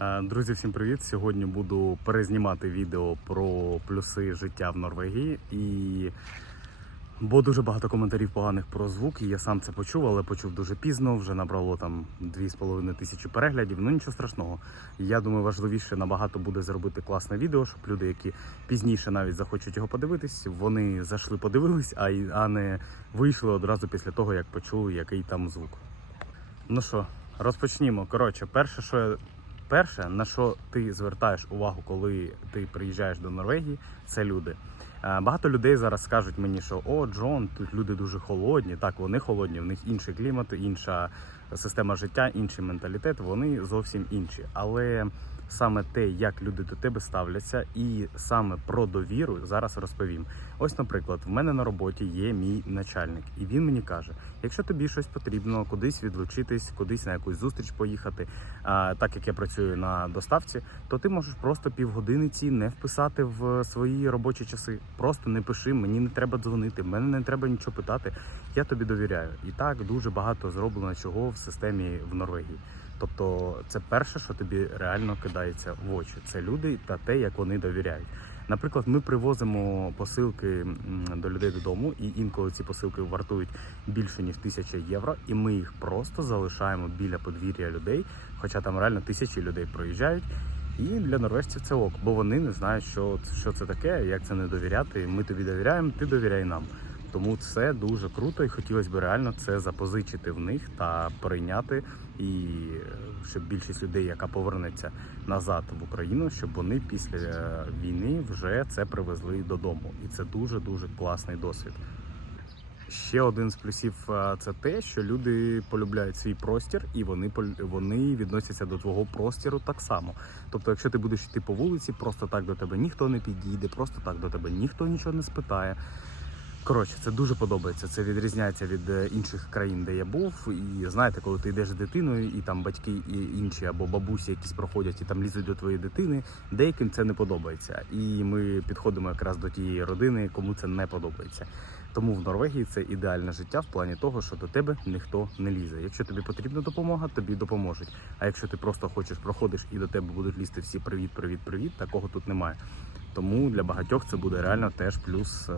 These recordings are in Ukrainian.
Е, Друзі, всім привіт! Сьогодні буду перезнімати відео про плюси життя в Норвегії. І бо дуже багато коментарів поганих про звук. І я сам це почув, але почув дуже пізно. Вже набрало там 2,5 тисячі переглядів. Ну нічого страшного. Я думаю, важливіше набагато буде зробити класне відео, щоб люди, які пізніше навіть захочуть його подивитись, вони зайшли, подивились, а не вийшли одразу після того, як почули, який там звук. Ну що, розпочнімо. Коротше, перше, що я Перше, на що ти звертаєш увагу, коли ти приїжджаєш до Норвегії, це люди. Е, Багато людей зараз скажуть мені, що о, Джон, тут люди дуже холодні. Так, вони холодні, в них інший клімат, інша система життя, інший менталітет, вони зовсім інші. Але саме те, як люди до тебе ставляться, і саме про довіру зараз розповім. Ось, наприклад, в мене на роботі є мій начальник, і він мені каже: якщо тобі щось потрібно, кудись відлучитись, кудись на якусь зустріч поїхати, а, так як я працюю на доставці, то ти можеш просто півгодини ці не вписати в свої робочі часи. Просто не пиши, мені не треба дзвонити, мене не треба нічого питати. Я тобі довіряю. І так дуже багато зроблено чого в системі в Норвегії. Тобто, це перше, що тобі реально кидається в очі. Це люди та те, як вони довіряють. Наприклад, ми привозимо посилки до людей додому, і інколи ці посилки вартують більше ніж тисяча євро, і ми їх просто залишаємо біля подвір'я людей, хоча там реально тисячі людей проїжджають. І для норвежців це ок, бо вони не знають, що, що це таке, як це не довіряти. Ми тобі довіряємо, ти довіряй нам. Тому це дуже круто, і хотілося б реально це запозичити в них та прийняти, і е, щоб більшість людей, яка повернеться назад в Україну, щоб вони після е, війни вже це привезли додому. І це дуже дуже класний досвід. Ще один з плюсів е, це те, що люди полюбляють свій простір, і вони вони відносяться до твого простіру так само. Тобто, якщо ти будеш йти по вулиці, просто так до тебе ніхто не підійде, просто так до тебе ніхто нічого не спитає. Коротше, це дуже подобається. Це відрізняється від е, інших країн, де я був. І знаєте, коли ти йдеш з дитиною, і там батьки і інші або бабусі якісь проходять і там лізуть до твоєї дитини, деяким це не подобається. І ми підходимо якраз до тієї родини, кому це не подобається. Тому в Норвегії це ідеальне життя в плані того, що до тебе ніхто не лізе. Якщо тобі потрібна допомога, тобі допоможуть. А якщо ти просто хочеш проходиш і до тебе будуть лізти всі привіт, привіт, привіт, такого тут немає. Тому для багатьох це буде реально теж плюс.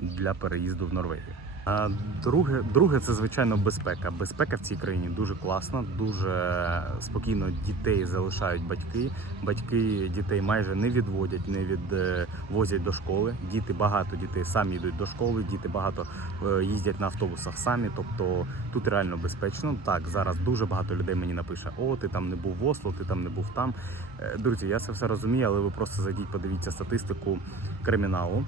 Для переїзду в Норвегію. А друге, друге, це звичайно безпека. Безпека в цій країні дуже класна, дуже спокійно дітей залишають батьки. Батьки дітей майже не відводять, не відвозять до школи. Діти багато дітей самі йдуть до школи. Діти багато е, їздять на автобусах самі. Тобто тут реально безпечно. Так зараз дуже багато людей мені напише: О, ти там не був в Осло, ти там не був там. Е, Друзі, я це все розумію, але ви просто зайдіть, подивіться статистику криміналу.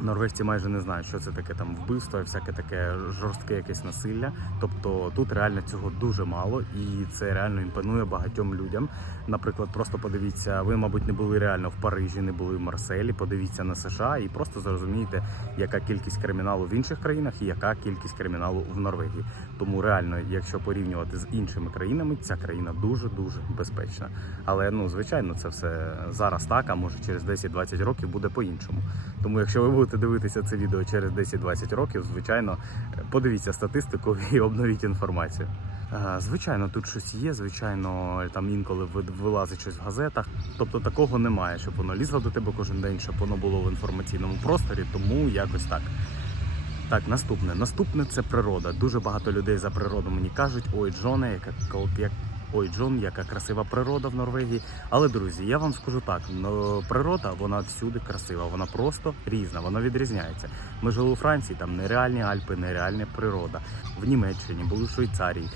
Норвежці майже не знають, що це таке там вбивство, всяке таке жорстке якесь насилля. Тобто тут реально цього дуже мало, і це реально імпонує багатьом людям. Наприклад, просто подивіться, ви, мабуть, не були реально в Парижі, не були в Марселі. Подивіться на США і просто зрозумієте, яка кількість криміналу в інших країнах і яка кількість криміналу в Норвегії. Тому реально, якщо порівнювати з іншими країнами, ця країна дуже дуже безпечна. Але ну звичайно, це все зараз так, а може через 10-20 років буде по-іншому. Тому, якщо ви будете дивитися це відео через 10-20 років, звичайно, подивіться статистику і обновіть інформацію. Е, Звичайно, тут щось є. Звичайно, там інколи вилазить щось в газетах. Тобто такого немає, щоб воно лізло до тебе кожен день, щоб воно було в інформаційному просторі. Тому якось так. Так, наступне. Наступне це природа. Дуже багато людей за природу мені кажуть: ой, Джоне, яка як. Ой, Джон, яка красива природа в Норвегії. Але друзі, я вам скажу так: ну, природа вона всюди красива, вона просто різна, вона відрізняється. Ми жили у Франції, там нереальні Альпи, нереальна природа. В Німеччині були в Швейцарії.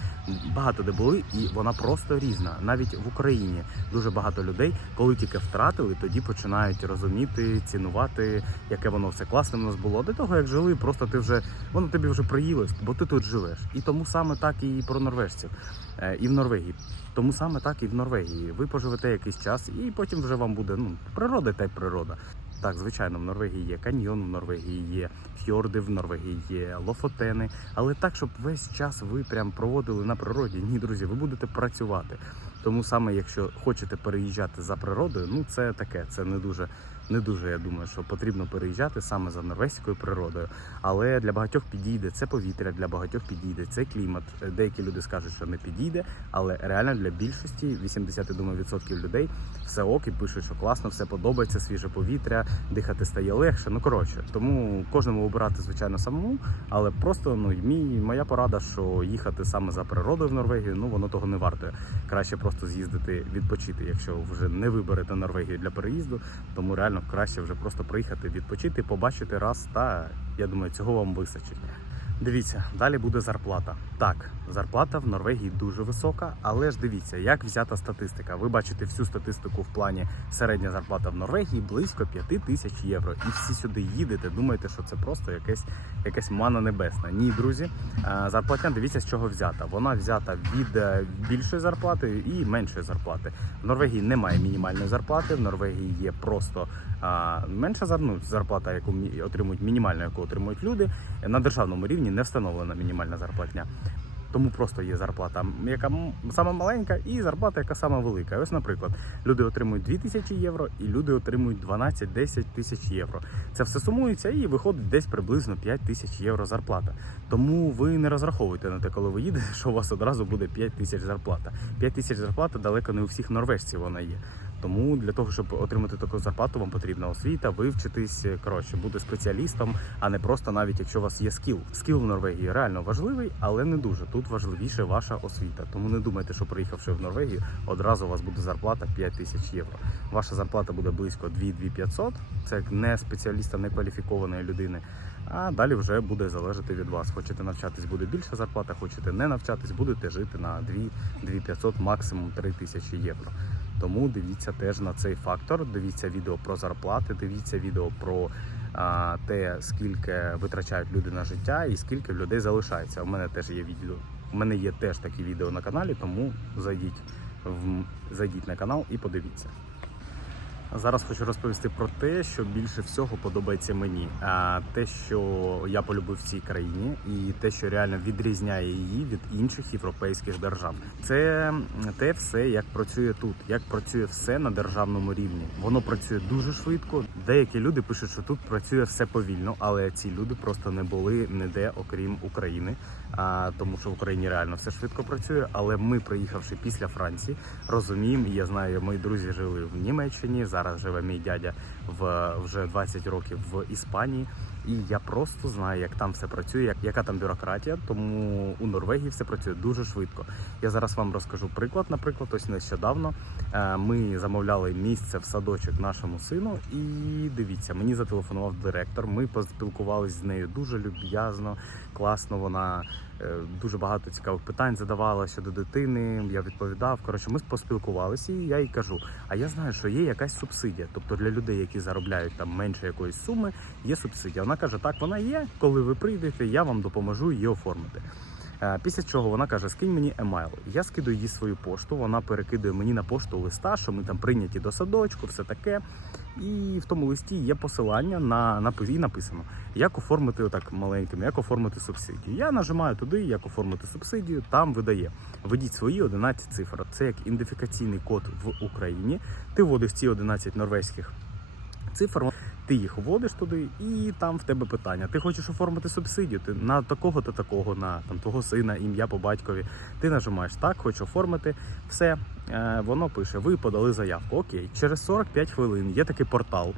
Багато де були, і вона просто різна. Навіть в Україні дуже багато людей, коли тільки втратили, тоді починають розуміти, цінувати, яке воно все класне в нас було. До того як жили, просто ти вже воно тобі вже приїлось, бо ти тут живеш. І тому саме так і про норвежців, Е, і в Норвегії. Тому саме так і в Норвегії. Ви поживете якийсь час, і потім вже вам буде ну природа та й природа. Так, звичайно, в Норвегії є каньйон, в Норвегії є фьорди, в Норвегії є лофотени. Але так, щоб весь час ви прям проводили на природі, ні, друзі, ви будете працювати. Тому саме, якщо хочете переїжджати за природою, ну це таке, це не дуже не дуже я думаю, що потрібно переїжджати саме за норвезькою природою. Але для багатьох підійде це повітря, для багатьох підійде це клімат. Е, Деякі люди скажуть, що не підійде, але реально для більшості 80, я думаю, відсотків людей все ок і пишуть, що класно, все подобається, свіже повітря, дихати стає легше. Ну коротше, тому кожному обирати звичайно самому, але просто ну мій моя порада, що їхати саме за природою в Норвегію, ну воно того не вартує. Краще просто з'їздити відпочити, якщо вже не виберете Норвегію для переїзду. Тому реально краще вже просто приїхати відпочити, побачити раз. Та я думаю, цього вам вистачить. Дивіться, далі буде зарплата. Так, зарплата в Норвегії дуже висока, але ж дивіться, як взята статистика. Ви бачите всю статистику в плані середня зарплата в Норвегії близько 5 тисяч євро. І всі сюди їдете, думаєте, що це просто якесь, якась мана небесна. Ні, друзі, зарплатня, дивіться, з чого взята. Вона взята від е, більшої зарплати і меншої зарплати. В Норвегії немає мінімальної зарплати. В Норвегії є просто менша ну, зарплата, яку отримують мінімальну, яку отримують люди. На державному рівні не встановлена мінімальна зарплатня. Тому просто є зарплата, яка сама маленька, і зарплата, яка сама велика. Ось, наприклад, люди отримують 2 тисячі євро, і люди отримують 12-10 тисяч євро. Це все сумується і виходить десь приблизно 5 тисяч євро зарплата. Тому ви не розраховуйте на те, коли ви їдете, що у вас одразу буде 5 тисяч зарплата. 5 тисяч зарплата далеко не у всіх норвежців вона є. Тому для того, щоб отримати таку зарплату, вам потрібна освіта, вивчитись, коротше, бути спеціалістом, а не просто навіть якщо у вас є скіл. Скіл в Норвегії реально важливий, але не дуже. Тут важливіше ваша освіта. Тому не думайте, що приїхавши в Норвегію, одразу у вас буде зарплата 5 тисяч євро. Ваша зарплата буде близько 2-2500, Це не спеціаліста, не кваліфікованої людини. А далі вже буде залежати від вас. Хочете навчатись, буде більша зарплата, хочете не навчатись, будете жити на 2-2500, максимум 3 тисячі євро. Тому дивіться теж на цей фактор. Дивіться відео про зарплати, дивіться відео про а, те, скільки витрачають люди на життя і скільки людей залишається. У мене теж є відео. У мене є теж такі відео на каналі, тому зайдіть в зайдіть на канал і подивіться. Зараз хочу розповісти про те, що більше всього подобається мені. А те, що я полюбив в цій країні, і те, що реально відрізняє її від інших європейських держав, це те все, як працює тут, як працює все на державному рівні. Воно працює дуже швидко. Деякі люди пишуть, що тут працює все повільно, але ці люди просто не були ніде, окрім України. А тому, що в Україні реально все швидко працює. Але ми, приїхавши після Франції, розуміємо, і я знаю, мої друзі жили в Німеччині. Зараз живе мій дядя в вже 20 років в Іспанії. І я просто знаю, як там все працює, як яка там бюрократія. Тому у Норвегії все працює дуже швидко. Я зараз вам розкажу приклад. Наприклад, ось нещодавно е, ми замовляли місце в садочок нашому сину, і дивіться, мені зателефонував директор. Ми поспілкувалися з нею дуже люб'язно, класно. Вона е, дуже багато цікавих питань задавала щодо дитини. Я відповідав. Коротше, ми поспілкувалися, і я їй кажу: а я знаю, що є якась субсидія. Тобто для людей, які заробляють там менше якоїсь суми, є субсидія. Вона каже: так, вона є. Коли ви прийдете, я вам допоможу її оформити. Е, Після чого вона каже: скинь мені емейл. Я скидаю їй свою пошту. Вона перекидує мені на пошту листа, що ми там прийняті до садочку, все таке. І в тому листі є посилання на, на і написано, як оформити отак маленьким, як оформити субсидію. Я нажимаю туди, як оформити субсидію, там видає. Введіть свої 11 цифр. Це як ідентифікаційний код в Україні. Ти вводиш ці 11 норвезьких цифр. Ти їх вводиш туди, і там в тебе питання. Ти хочеш оформити субсидію ти на такого-то такого, на там твого сина, ім'я по батькові. Ти нажимаєш так, хочу оформити. Все, е, воно пише: ви подали заявку. Окей, через 45 хвилин є такий портал,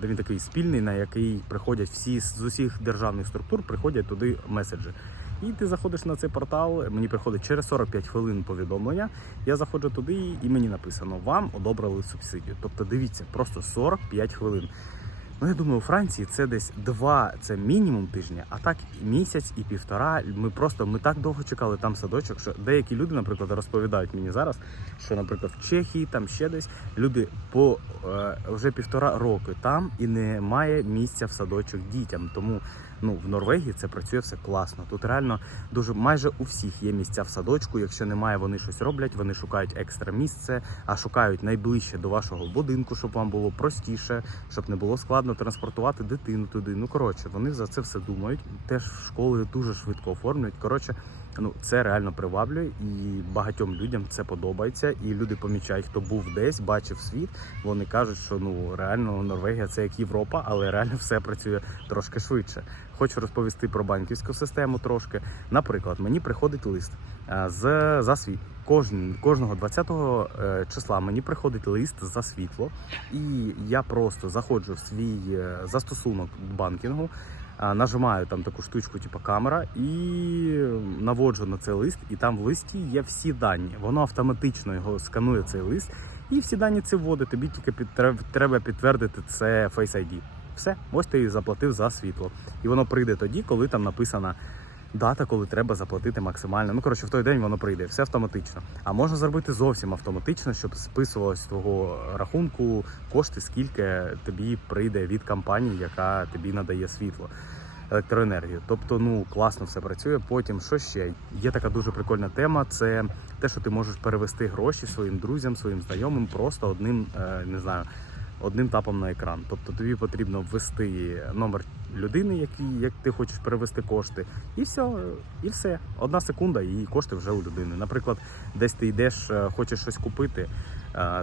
де він такий спільний, на який приходять всі з усіх державних структур, приходять туди меседжі. І ти заходиш на цей портал. Мені приходить через 45 хвилин повідомлення. Я заходжу туди, і мені написано: вам одобрили субсидію. Тобто, дивіться, просто 45 хвилин. Ну, я думаю, у Франції це десь два, це мінімум тижня, а так місяць і півтора. Ми просто ми так довго чекали там садочок, що деякі люди, наприклад, розповідають мені зараз, що, наприклад, в Чехії, там ще десь люди по е, вже півтора роки там і немає місця в садочок дітям. Тому ну в Норвегії це працює все класно. Тут реально дуже майже у всіх є місця в садочку. Якщо немає, вони щось роблять, вони шукають екстра місце, а шукають найближче до вашого будинку, щоб вам було простіше, щоб не було складно транспортувати дитину туди. Ну коротше, вони за це все думають. Теж школи дуже швидко оформлюють. Коротше, Ну це реально приваблює, і багатьом людям це подобається. І люди помічають, хто був десь, бачив світ. Вони кажуть, що ну реально Норвегія це як Європа, але реально все працює трошки швидше. Хочу розповісти про банківську систему трошки. Наприклад, мені приходить лист е, з за світ. Кожного 20-го е, числа мені приходить лист за світло, і я просто заходжу в свій е, застосунок банкінгу. Нажимаю там таку штучку, типу камера, і наводжу на цей лист, і там в листі є всі дані. Воно автоматично його сканує цей лист, і всі дані це вводить. Тобі тільки треба підтвердити це Face ID. Все, ось ти і заплатив за світло. І воно прийде тоді, коли там написана дата, коли треба заплатити максимально. Ну коротше, в той день воно прийде, все автоматично. А можна зробити зовсім автоматично, щоб списувалось з твого рахунку кошти, скільки тобі прийде від компанії, яка тобі надає світло. Електроенергію, тобто ну класно все працює. Потім що ще є така дуже прикольна тема. Це те, що ти можеш перевести гроші своїм друзям, своїм знайомим просто одним, е, не знаю, одним тапом на екран. Тобто тобі потрібно ввести номер людини, який як ти хочеш перевести кошти, і все, і все. Одна секунда, і кошти вже у людини. Наприклад, десь ти йдеш, е, хочеш щось купити.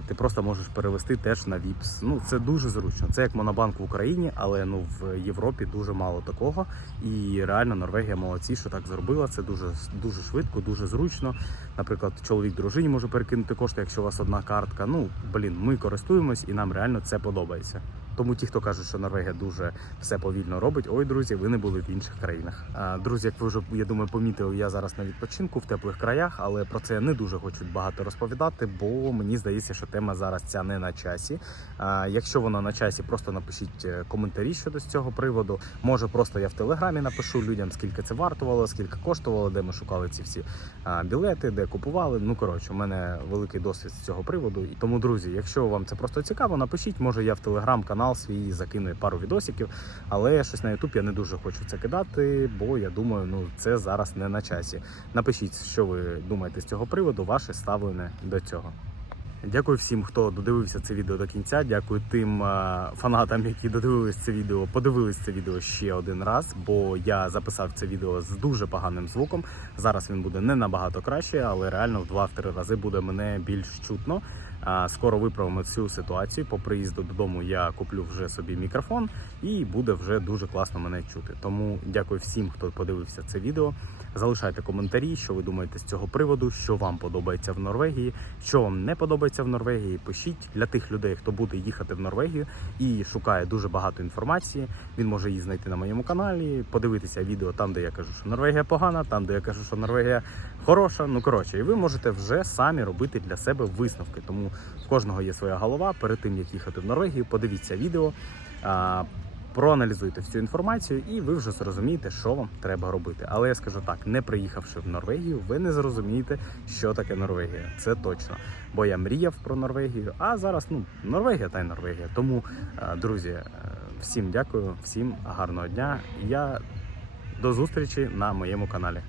Ти просто можеш перевести теж на VIPS. Ну це дуже зручно. Це як монобанк в Україні, але ну в Європі дуже мало такого. І реально Норвегія молодці, що так зробила. Це дуже дуже швидко, дуже зручно. Наприклад, чоловік дружині може перекинути кошти, якщо у вас одна картка. Ну блін, ми користуємось і нам реально це подобається. Тому ті, хто каже, що Норвегія дуже все повільно робить, ой, друзі, ви не були в інших країнах. Друзі, як ви вже я думаю, помітили, я зараз на відпочинку в теплих краях, але про це я не дуже хочу багато розповідати, бо мені здається, що тема зараз ця не на часі. Якщо вона на часі, просто напишіть е, коментарі щодо цього приводу. Може, просто я в телеграмі напишу людям, скільки це вартувало, скільки коштувало, де ми шукали ці всі білети, де купували. Ну коротше, у мене великий досвід з цього приводу. І тому, друзі, якщо вам це просто цікаво, напишіть. Може, я в телеграм-канал свій закину пару відосиків, але щось на Ютуб я не дуже хочу це кидати, бо я думаю, ну це зараз не на часі. Напишіть, що ви думаєте з цього приводу, ваше ставлення до цього. Дякую всім, хто додивився це відео до кінця. Дякую тим е, фанатам, які додивились це відео, подивились це відео ще один раз, бо я записав це відео з дуже поганим звуком. Зараз він буде не набагато краще, але реально в 2-3 рази буде мене більш чутно. Скоро виправимо цю ситуацію. По приїзду додому я куплю вже собі мікрофон і буде вже дуже класно мене чути. Тому дякую всім, хто подивився це відео. Залишайте коментарі, що ви думаєте з цього приводу, що вам подобається в Норвегії, що вам не подобається в Норвегії. Пишіть для тих людей, хто буде їхати в Норвегію і шукає дуже багато інформації. Він може її знайти на моєму каналі, подивитися відео там, де я кажу, що Норвегія погана, там, де я кажу, що Норвегія хороша. Ну коротше, і ви можете вже самі робити для себе висновки. Тому в кожного є своя голова. Перед тим як їхати в Норвегію, подивіться відео. Проаналізуйте всю інформацію, і ви вже зрозумієте, що вам треба робити. Але я скажу так: не приїхавши в Норвегію, ви не зрозумієте, що таке Норвегія. Це точно. Бо я мріяв про Норвегію. А зараз ну Норвегія та й Норвегія. Тому, друзі, е, всім дякую, всім гарного дня. Я до зустрічі на моєму каналі.